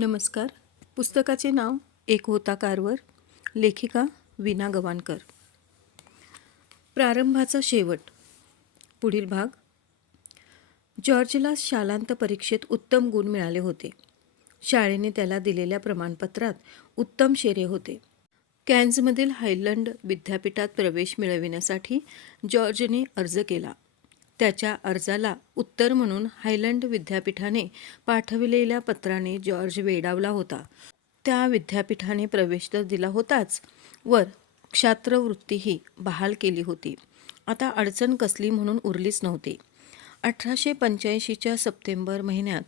नमस्कार. पुस्तकाचे नाव एक होता कारवर. लेखिका विना गवाणकर. प्रारंभाचा शेवट. पुढील भाग. जॉर्जला शालांत परीक्षेत उत्तम गुण मिळाले होते. शाळेने त्याला दिलेल्या प्रमाणपत्रात उत्तम शेरे होते. कॅन्समधील हायलंड विद्यापीठात प्रवेश मिळविण्यासाठी जॉर्जने अर्ज केला. त्याच्या अर्जाला उत्तर म्हणून हायलंड विद्यापीठाने पाठविलेल्या पत्राने जॉर्ज वेडावला होता. त्या विद्यापीठाने प्रवेश तर दिला होताच वर क्षात्रवृत्तीही बहाल केली होती. आता अडचण कसली म्हणून उरलीच नव्हती. अठराशे पंच्याऐंशीच्या सप्टेंबर महिन्यात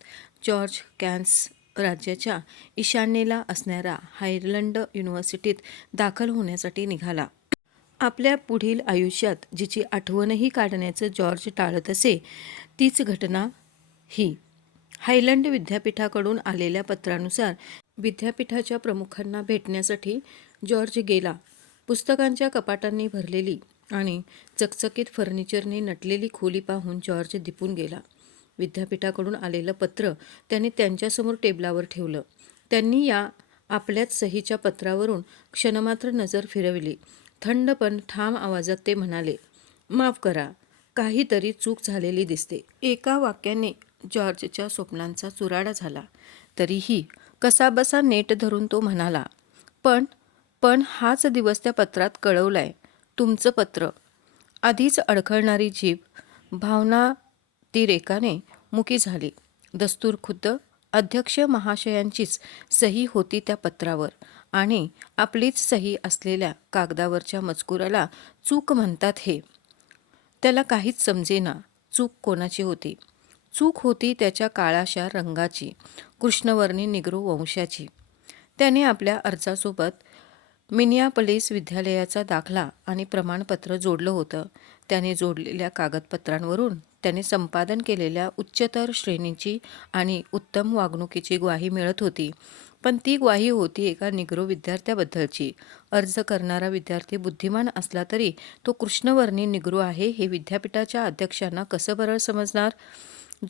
जॉर्ज कॅन्स राज्याच्या ईशान्येला असणाऱ्या हायलंड युनिव्हर्सिटीत दाखल होण्यासाठी निघाला. आपल्या पुढील आयुष्यात जिची आठवणही काढण्याचं जॉर्ज टाळत असे तीच घटना ही. हायलंड विद्यापीठाकडून आलेल्या पत्रानुसार विद्यापीठाच्या प्रमुखांना भेटण्यासाठी जॉर्ज गेला. पुस्तकांच्या कपाटांनी भरलेली आणि चकचकीत फर्निचरने नटलेली खोली पाहून जॉर्ज दिपून गेला. विद्यापीठाकडून आलेलं पत्र त्याने त्यांच्यासमोर टेबलावर ठेवलं. त्यांनी या आपल्याच सहीच्या पत्रावरून क्षणमात्र नजर फिरवली. थंड पण ठाम आवाजात ते म्हणाले माफ करा काहीतरी चूक झालेली दिसते. एका वाक्याने जॉर्जच्या स्वप्नांचा चुराडा झाला. तरीही कसाबसा नेट धरून तो म्हणाला पण पण हाच दिवस त्या पत्रात कळवलाय. तुमचं पत्र. आधीच अडखळणारी जीभ भावनातिरेकाने मुकी झाली. दस्तूर खुद्द अध्यक्ष महाशयांचीच सही होती त्या पत्रावर. आणि आपलीच सही असलेल्या कागदावरच्या मजकुराला चूक म्हणतात हे. त्याला काहीच समजेना चूक कोणाची होती. चूक होती त्याच्या काळाशा रंगाची कृष्णवर्णी निग्रो वंशाची. त्याने आपल्या अर्जासोबत मिनियापलीस विद्यालयाचा दाखला आणि प्रमाणपत्र जोडलं होतं. त्याने जोडलेल्या कागदपत्रांवरून त्याने संपादन केलेल्या उच्चतर श्रेणीची आणि उत्तम वागणुकीची ग्वाही मिळत होती. पण ती ग्वाही होती एका निग्रो विद्यार्थ्याबद्दलची. अर्ज करणारा विद्यार्थी बुद्धिमान असला तरी तो कृष्णवर्णी निग्रो आहे हे विद्यापीठाच्या अध्यक्षांना कसं बरं समजणार?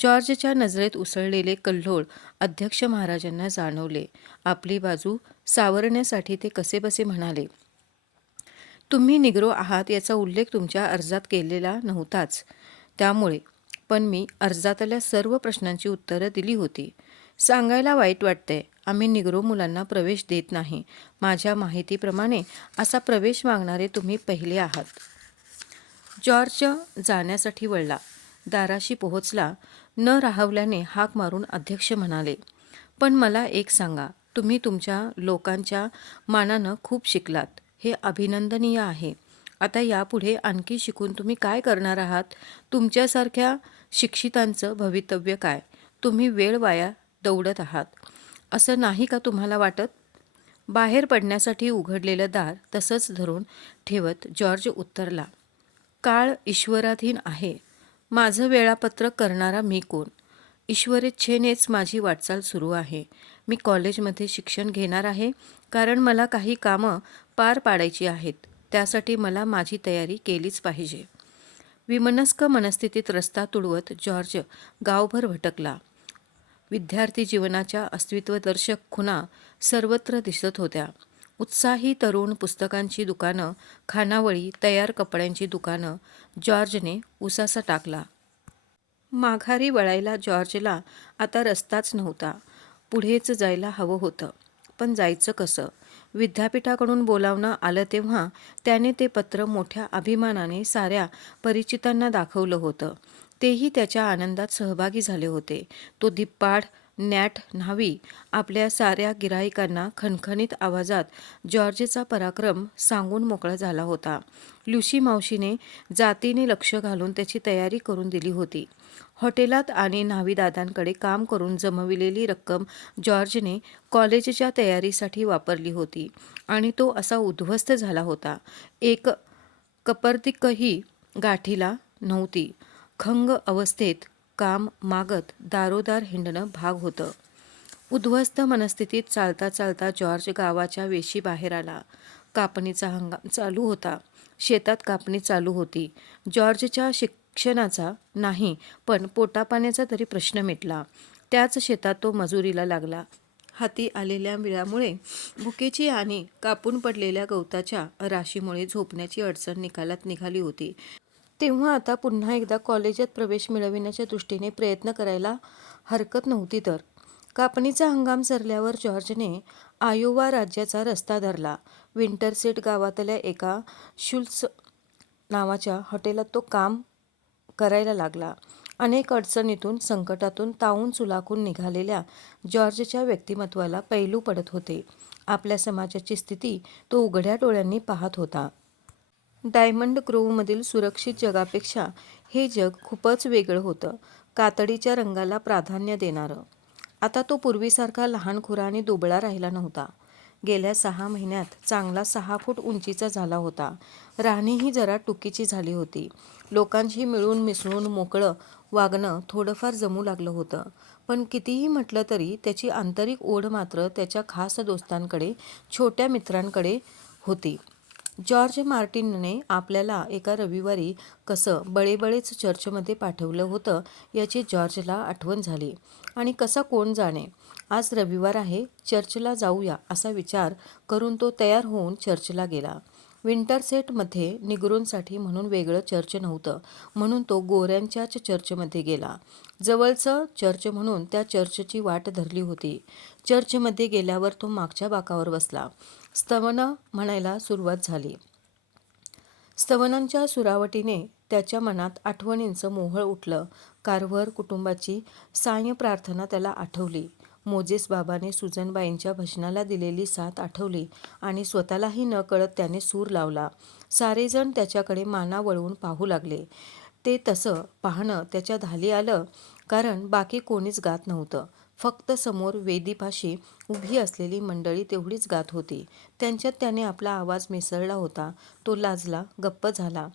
जॉर्जच्या नजरेत उसळलेले कल्लोळ अध्यक्ष महाराजांना जाणवले. आपली बाजू सावरण्यासाठी ते कसेबसे म्हणाले तुम्ही निग्रो आहात याचा उल्लेख तुमच्या अर्जात केलेला नव्हताच. त्यामुळे पण मी अर्जातल्या सर्व प्रश्नांची उत्तरं दिली होती. सांगायला वाईट वाटतंय. आम्ही निग्रो मुलांना प्रवेश देत नाही. माझ्या माहितीप्रमाणे असा प्रवेश मागणारे तुम्ही पहिले आहात. जॉर्ज जाण्यासाठी वळला. दाराशी पोहोचला. न राहवल्याने हाक मारून अध्यक्ष म्हणाले पण मला एक सांगा. तुम्ही तुमच्या लोकांच्या मानानं खूप शिकलात. हे अभिनंदनीय आहे. आता यापुढे आणखी शिकून तुम्ही काय करणार आहात? तुमच्यासारख्या शिक्षितांचं भवितव्य काय? तुम्ही वेळ वाया दौडत आहात. असं नाही का तुम्हाला वाटत? बाहेर पडण्यासाठी उघडलेलं दार तसंच धरून ठेवत जॉर्ज उत्तरला काळ ईश्वराधीन आहे. माझं वेळापत्रक करणारा मी कोण? ईश्वरेच्छेनेच माझी वाटचाल सुरू आहे. मी कॉलेजमध्ये शिक्षण घेणार आहे कारण मला काही कामं पार पाडायची आहेत. त्यासाठी मला माझी तयारी केलीच पाहिजे. विमनस्क मनस्थितीत रस्ता तुडवत जॉर्ज गावभर भटकला. विद्यार्थी जीवनाच्या अस्तित्वदर्शक खुणा सर्वत्र दिसत होत्या. उत्साही तरुण पुस्तकांची दुकानं खानावळी तयार कपड्यांची दुकानं जॉर्जने उसासा टाकला. माघारी वळायला जॉर्जला आता रस्ताच नव्हता. पुढेच जायला हवं होतं. पण जायचं कसं? विद्यापीठाकडून बोलावणं आलं तेव्हा त्याने ते पत्र मोठ्या अभिमानाने साऱ्या परिचितांना दाखवलं होतं. तेही त्याच्या आनंदात सहभागी झाले होते. तो दिप्पाड नॅट न्हावी आपल्या साऱ्या गिराईकांना खणखणीत आवाजात जॉर्जचा पराक्रम सांगून मोकळा झाला होता. ल्युशी मावशीने जातीने लक्ष घालून त्याची तयारी करून दिली होती. हॉटेलात आणि न्हावीदादांकडे काम करून जमविलेली रक्कम जॉर्जने कॉलेजच्या तयारीसाठी वापरली होती आणि तो असा उद्ध्वस्त झाला होता. एक कपर्दिकही गाठीला नव्हती. खंग अवस्थेत काम मागत दारोदार हिंडणं भाग होतं. उद्ध्वस्त मनस्थितीत चालता चालता जॉर्ज गावाच्या वेशी बाहेर आला. कापणीचा हंगाम चालू होता. शेतात कापणी चालू होती. जॉर्जच्या शिक्षणाचा नाही पण पोटापाण्याचा तरी प्रश्न मिटला. त्याच शेतात तो मजुरीला लागला. हाती आलेल्या विळामुळे भुकेची आणि कापून पडलेल्या गवताच्या राशीमुळे झोपण्याची अडचण निकालात निघाली होती. तेव्हा आता पुन्हा एकदा कॉलेजात प्रवेश मिळविण्याच्या दृष्टीने प्रयत्न करायला हरकत नव्हती तर. कापणीचा हंगाम सरल्यावर जॉर्जने आयोवा राज्याचा रस्ता धरला. विंटरसेट गावातल्या एका शुल्स नावाच्या हॉटेलात तो काम करायला लागला. अनेक अडचणीतून संकटातून ताऊन सुलाखून निघालेल्या जॉर्जच्या व्यक्तिमत्वाला पैलू पडत होते. आपल्या समाजाची स्थिती तो उघड्या डोळ्यांनी पाहत होता. डायमंड क्रोव्हमधील सुरक्षित जगापेक्षा हे जग खूपच वेगळं होतं कातडीच्या रंगाला प्राधान्य देणारं. आता तो पूर्वीसारखा लहानखुरा आणि दुबळा राहिला नव्हता. गेल्या सहा महिन्यात चांगला सहा फूट उंचीचा झाला होता. राहणीही जरा टुकीची झाली होती. लोकांशी मिळून मिसळून मोकळं वागणं थोडंफार जमू लागलं होतं. पण कितीही म्हटलं तरी त्याची आंतरिक ओढ मात्र त्याच्या खास दोस्तांकडे छोट्या मित्रांकडे होती. जॉर्ज मार्टिनने आपल्याला एका रविवारी कसं बळेबळेच चर्चमध्ये पाठवलं होतं याची जॉर्जला आठवण झाली. आणि कसा कोण जाणे? आज रविवार आहे चर्चला जाऊया असा विचार करून तो तयार होऊन चर्चला गेला. विंटर सेटमध्ये म्हणून वेगळं चर्च नव्हतं म्हणून तो गोऱ्यांच्याच चर्चमध्ये गेला. जवळचं चर्च म्हणून त्या चर्चची वाट धरली होती. चर्चमध्ये गेल्यावर तो मागच्या बाकावर बसला. स्तवनं म्हणायला सुरुवात झाली. स्तवनांच्या सुरावटीने त्याच्या मनात आठवणींचं मोहळ उठलं. कारवर कुटुंबाची साय प्रार्थना त्याला आठवली. मोजेस बाबाने सुजनबाईंच्या भजनाला दिलेली साथ आठवली आणि स्वतःलाही न कळत त्याने सूर लावला. सारेजण त्याच्याकडे माना वळवून पाहू लागले. ते तसं पाहणं त्याच्या धाली आलं कारण बाकी कोणीच गात नव्हतं. फक्त समोर वेदीपाशी उभी असलेली मंडळी तेवढीच गात होती. त्यांच्यात त्याने आपला आवाज मिसळला होता. तो लाजला गप्प झाला.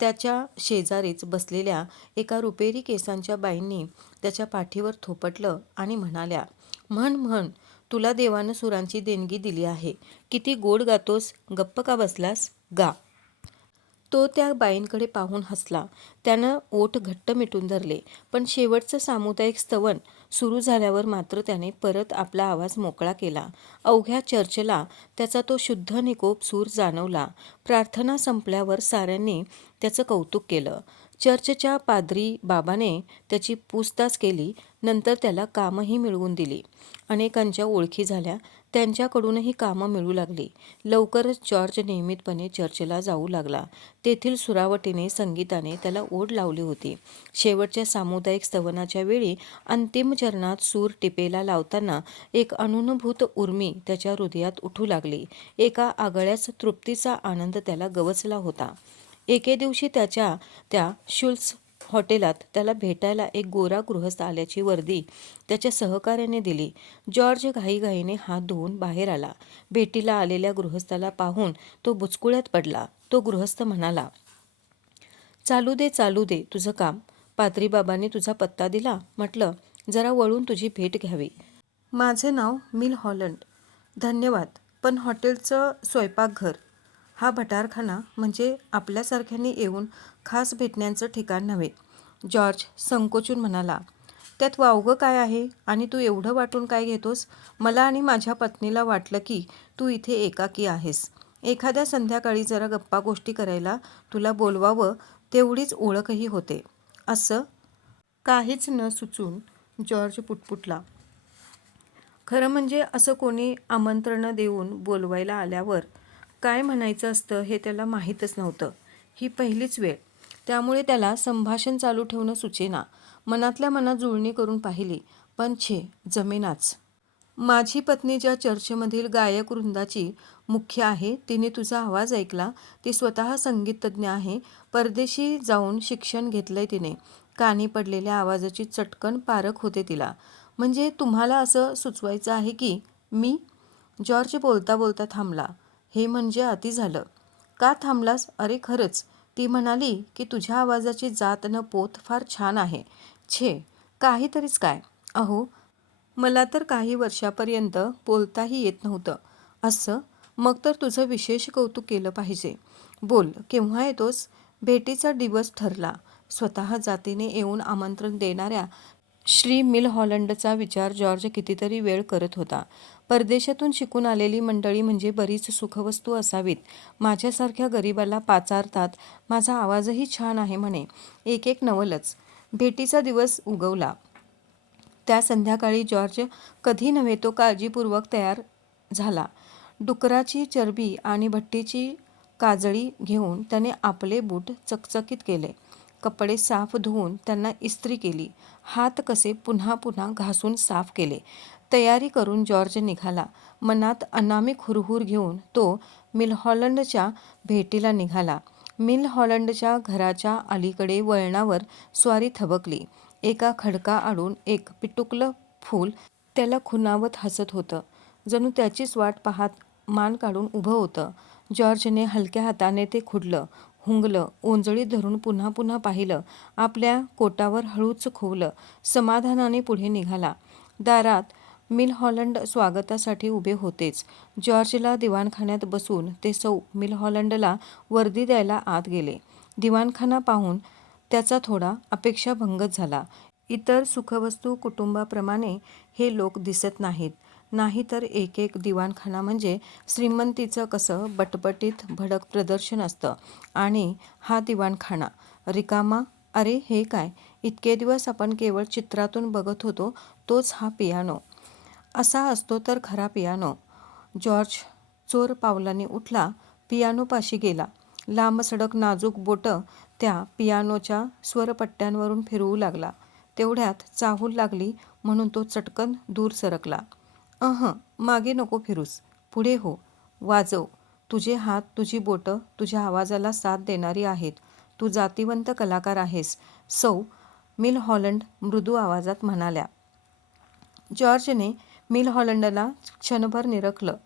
त्याच्या शेजारीच बसलेल्या एका रुपेरी केसांच्या बाईंनी त्याच्या पाठीवर थोपटलं आणि म्हणाल्या म्हण म्हण तुला देवानं सुरांची देणगी दिली आहे. किती गोड गातोस. गप्प का बसलास? गा. तो त्या बाईंकडे पाहून हसला. त्यानं ओठ घट्ट मिटून धरले. पण शेवटचं सामुदायिक स्तवन सुरू झाल्यावर मात्र त्याने परत आपला आवाज मोकळा केला. अवघ्या चर्चला त्याचा तो शुद्ध निकोप सूर जाणवला. प्रार्थना संपल्यावर साऱ्यांनी त्याचं कौतुक केलं. चर्चच्या पादरी बाबाने त्याची पूछताछ केली. नंतर त्याला कामही मिळवून दिली. अनेकांच्या ओळखी झाल्या. त्यांच्याकडूनही कामं मिळू लागली. लवकरच जॉर्ज नियमितपणे चर्चला जाऊ लागला. तेथील सुरावटीने संगीताने त्याला ओढ लावली होती. शेवटच्या सामुदायिक स्तवनाच्या वेळी अंतिम चरणात सूर टिपेला लावताना एक अनुभूत उर्मी त्याच्या हृदयात उठू लागली. एका आगळ्याच तृप्तीचा आनंद त्याला गवसला होता. एके दिवशी त्याच्या त्या शुल्स हॉटेलात त्याला भेटायला एक गोरा गृहस्थ आल्याची वर्दी त्याच्या सहकार्याने दिली. जॉर्ज घाईघाईने हात धुवून बाहेर आला. भेटीला आलेल्या गृहस्थाला पाहून तो बुचकुळ्यात पडला. तो गृहस्थ म्हणाला चालू दे चालू दे तुझं काम. पात्रीबाबांनी तुझा पत्ता दिला. म्हटलं जरा वळून तुझी भेट घ्यावी. माझे नाव मिल हॉलंड. धन्यवाद. पण हॉटेलचं स्वयंपाकघर हा भटारखाना म्हणजे आपल्यासारख्यांनी येऊन खास भेटण्याचं ठिकाण नव्हे. जॉर्ज संकोचून म्हणाला त्यात वावगं काय आहे? आणि तू एवढं वाटून काय घेतोस? मला आणि माझ्या पत्नीला वाटलं की तू इथे एकाकी आहेस. एखाद्या संध्याकाळी जरा गप्पा गोष्टी करायला तुला बोलवावं तेवढीच ओळखही होते. असं काहीच न सुचून जॉर्ज पुटपुटला खरं म्हणजे असं कोणी आमंत्रणं देऊन बोलवायला आल्यावर काय म्हणायचं असतं हे त्याला माहीतच नव्हतं. ही पहिलीच वेळ. त्यामुळे त्याला संभाषण चालू ठेवणं सुचेना. मनातल्या मनात जुळणी करून पाहिली. पण छे जमेनाच. माझी पत्नी ज्या चर्चमधील गायक वृंदाची मुख्य आहे तिने तुझा आवाज ऐकला. ती स्वतः संगीततज्ञ आहे. परदेशी जाऊन शिक्षण घेतलंय तिने. कानी पडलेल्या आवाजाची चटकन पारख होते तिला. म्हणजे तुम्हाला असं सुचवायचं आहे की मी? जॉर्ज बोलता बोलता थांबला. हे म्हणजे अति झालं. का थांबलास? अरे खरंच. ती म्हणाली की तुझ्या आवाजाची जात न पोत फार छान आहे. छे काहीतरीच काय? अहो मला तर काही वर्षापर्यंत बोलताही येत नव्हतं. असं? मग तर तुझं विशेष कौतुक केलं पाहिजे. बोल केव्हा येतोस? भेटीचा दिवस ठरला. स्वतः जातीने येऊन आमंत्रण देणाऱ्या श्री मिल हॉलंडचा विचार जॉर्ज कितीतरी वेळ करत होता. परदेशातून शिकून आलेली मंडळी म्हणजे बरीच सुखवस्तू असावीत. माझ्यासारख्या गरिबाला पाचारतात. माझा आवाजही छान आहे म्हणे. एक एक नवलच. भेटीचा दिवस उगवला. त्या संध्याकाळी जॉर्ज कधी नव्हे तो काळजीपूर्वक तयार झाला. डुकराची चरबी आणि भट्टीची काजळी घेऊन त्याने आपले बूट चकचकीत केले. कपडे साफ धुवून त्यांना इस्त्री केली. हात कसे पुन्हा पुन्हा घासून साफ केले. तयारी करून जॉर्ज निघाला. मनात अनामिक हुरहुर घेऊन तो मिलहॉलंडच्या भेटीला निघाला. मिल हॉलंडच्या घराच्या अलीकडे वळणावर स्वारी थबकली. एका खडका आडून एक पिटुकलं फूल त्याला खुणावत हसत होतं. जणू त्याचीच वाट पाहत मान काढून उभं होतं. जॉर्जने हलक्या हाताने ते खुडलं हुंगलं ओंजळीत धरून पुन्हा पुन्हा पाहिलं. आपल्या कोटावर हळूच खोवलं. समाधानाने पुढे निघाला. दारात मिल हॉलंड स्वागतासाठी उभे होतेच. जॉर्जला दिवाणखान्यात बसून ते सौ मिल हॉलंडला वर्दी द्यायला आत गेले. दिवाणखाना पाहून त्याचा थोडा अपेक्षाभंगच झाला. इतर सुखवस्तू कुटुंबाप्रमाणे हे लोक दिसत नाहीत. नाहीतर एक एक दिवाणखाना म्हणजे श्रीमंतीचं कसं बटबटीत भडक प्रदर्शन असतं. आणि हा दिवाणखाना रिकामा? अरे हे काय? इतके दिवस आपण केवळ चित्रातून बघत होतो तोच हा पियानो. असा असतो तर खरा पियानो. जॉर्ज चोर पावलाने उठला पियानोपाशी गेला. लांब सडक नाजूक बोटं त्या पियानोच्या स्वरपट्ट्यांवरून फिरवू लागला. तेवढ्यात चाहूल लागली म्हणून तो चटकन दूर सरकला. अह मागे नको फिरूस. पुढे हो. वाजव. तुझे हात तुझी बोटं तुझ्या आवाजाला साथ देणारी आहेत. तू जातिवंत कलाकार आहेस. सौ मिल हॉलंड मृदू आवाजात म्हणाल्या. जॉर्जने मिल हॉलंडला क्षणभर निरखलं.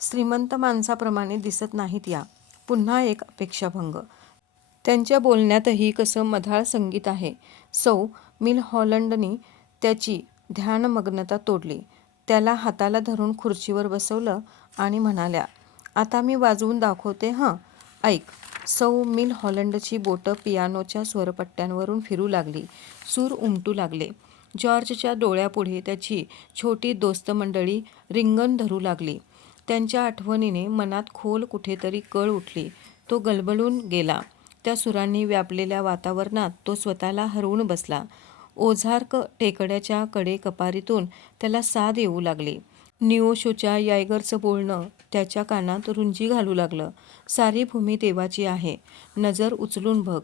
श्रीमंत माणसाप्रमाणे दिसत नाहीत या. पुन्हा एक अपेक्षाभंग. त्यांच्या बोलण्यातही कसं मधाळ संगीत आहे. सौ मिल हॉलंडनी त्याची ध्यानमग्नता तोडली. त्याला हाताला धरून खुर्चीवर बसवलं आणि म्हणाल्या आता मी वाजवून दाखवते हं. ऐक. सौ मिल हॉलंडची बोटं पियानोच्या स्वरपट्ट्यांवरून फिरू लागली. सूर उमटू लागले. जॉर्जच्या डोळ्यापुढे त्याची छोटी दोस्त मंडळी रिंगण धरू लागली. त्यांच्या आठवणीने मनात खोल कुठेतरी कळ उठली. तो गलबलून गेला. त्या सुरांनी व्यापलेल्या वातावरणात तो स्वतःला हरवून बसला. ओझार्क टेकड्याच्या कडे कपारीतून त्याला साद येऊ लागली. निओशोच्या यायगरचं बोलणं त्याच्या कानात रुंजी घालू लागलं. सारी भूमी देवाची आहे. नजर उचलून बघ.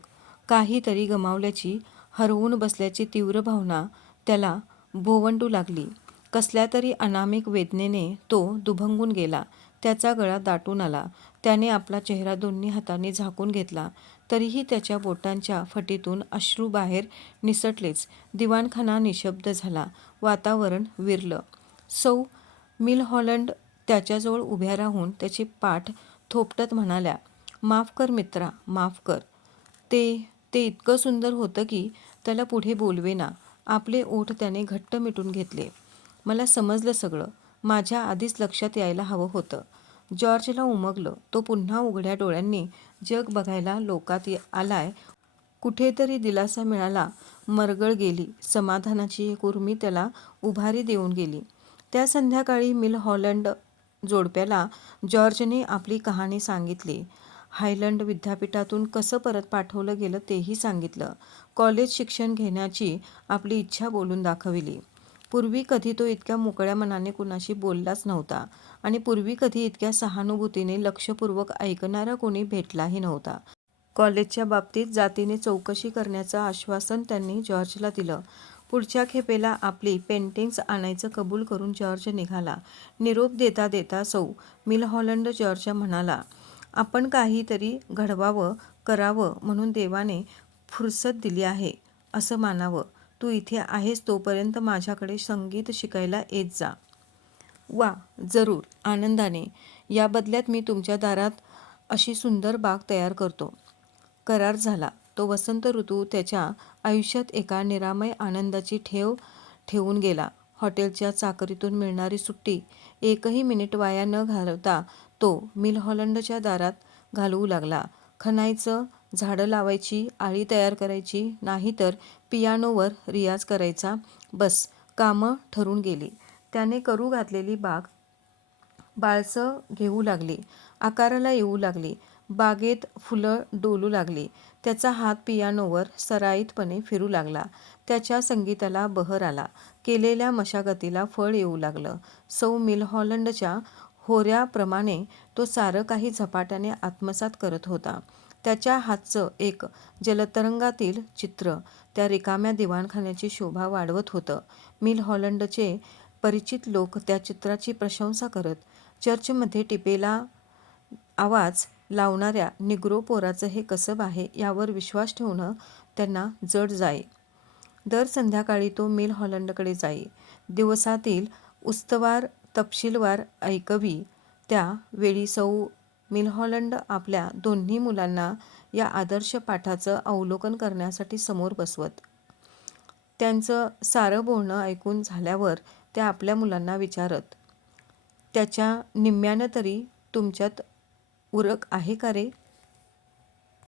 काहीतरी गमावल्याची हरवून बसल्याची तीव्र भावना त्याला भोवंडू लागली. कसल्या तरी अनामिक वेदनेने तो दुभंगून गेला. त्याचा गळा दाटून आला. त्याने आपला चेहरा दोन्ही हातांनी झाकून घेतला. तरीही त्याच्या बोटांच्या फटीतून अश्रू बाहेर निसटलेच. दिवाणखाना निशब्द झाला. वातावरण विरलं. सौ मिल हॉलंड त्याच्याजवळ उभ्या राहून त्याची पाठ थोपटत म्हणाल्या माफ कर मित्रा माफ कर. ते ते इतकं सुंदर होतं की त्याला पुढे बोलवेना आपले ओठ त्याने घट्ट मिटून घेतले. मला समजलं सगळं. माझ्या आधीच लक्षात यायला हवं होतं. जॉर्जला उमगलं. तो पुन्हा उघड्या डोळ्यांनी जग बघायला लोकात आलाय. कुठेतरी दिलासा मिळाला. मरगळ गेली. समाधानाची एक उर्मी त्याला उभारी देऊन गेली. त्या संध्याकाळी मिल हॉलंड जोडप्याला जॉर्जने आपली कहाणी सांगितली. हायलंड विद्यापीठातून कसं परत पाठवलं गेलं तेही सांगितलं. कॉलेज शिक्षण घेण्याची आपली इच्छा बोलून दाखविली. पूर्वी कधी तो इतक्या मोकळ्या मनाने कुणाशी बोललाच नव्हता आणि पूर्वी कधी इतक्या सहानुभूतीने लक्षपूर्वक ऐकणारा कोणी भेटलाही नव्हता. कॉलेजच्या बाबतीत जातीने चौकशी करण्याचं आश्वासन त्यांनी जॉर्जला दिलं. पुढच्या खेपेला आपली पेंटिंग्स आणायचं कबूल करून जॉर्ज निघाला. निरोप देता देता सौ मिल हॉलंड जॉर्ज म्हणाला आपण काहीतरी घडवावं करावं म्हणून देवाने फुरसत दिली आहे असं मानावं. तू इथे आहेस तोपर्यंत माझ्याकडे संगीत शिकायला येत जा. वा जरूर आनंदाने. या बदल्यात मी तुमच्या दारात अशी सुंदर बाग तयार करतो. करार झाला. तो वसंत ऋतू त्याच्या आयुष्यात एका निरामय आनंदाची ठेव ठेवून गेला. हॉटेलच्या चाकरीतून मिळणारी सुट्टी एकही मिनिट वाया न घालवता तो मिल हॉलंडच्या दारात घालवू लागला. खणायचं झाडं लावायची आळी तयार करायची नाहीतर पियानोवर रियाज करायचा. बस कामं ठरून गेली. त्याने करू घातलेली बाग बाळसं घेऊ लागली. आकाराला येऊ लागली. बागेत फुलं डोलू लागली. त्याचा हात पियानोवर सराईतपणे फिरू लागला. त्याच्या संगीताला बहर आला. केलेल्या मशागतीला फळ येऊ लागलं. सौ मिलहॉलंडच्या होऱ्याप्रमाणे तो सारं काही झपाट्याने आत्मसात करत होता. त्याच्या हातचं एक जलतरंगातील चित्र त्या रिकाम्या दिवाणखान्याची शोभा वाढवत होतं. मिल हॉलंडचे परिचित लोक त्या चित्राची प्रशंसा करत चर्चमध्ये टिपेला आवाज लावणाऱ्या निग्रो पोराचं हे कसब आहे यावर विश्वास ठेवणं त्यांना जड जाई दर संध्याकाळी तो मिल हॉलंडकडे जाई. दिवसातील उस्तवार तपशीलवार ऐकवी. त्या वेळी सौ मिलहॉलंड आपल्या दोन्ही मुलांना या आदर्श पाठाचं अवलोकन करण्यासाठी समोर बसवत. त्यांचं सारं बोलणं ऐकून झाल्यावर त्या आपल्या मुलांना विचारत त्याच्या निम्म्यानं तरी तुमच्यात उरक आहे का रे?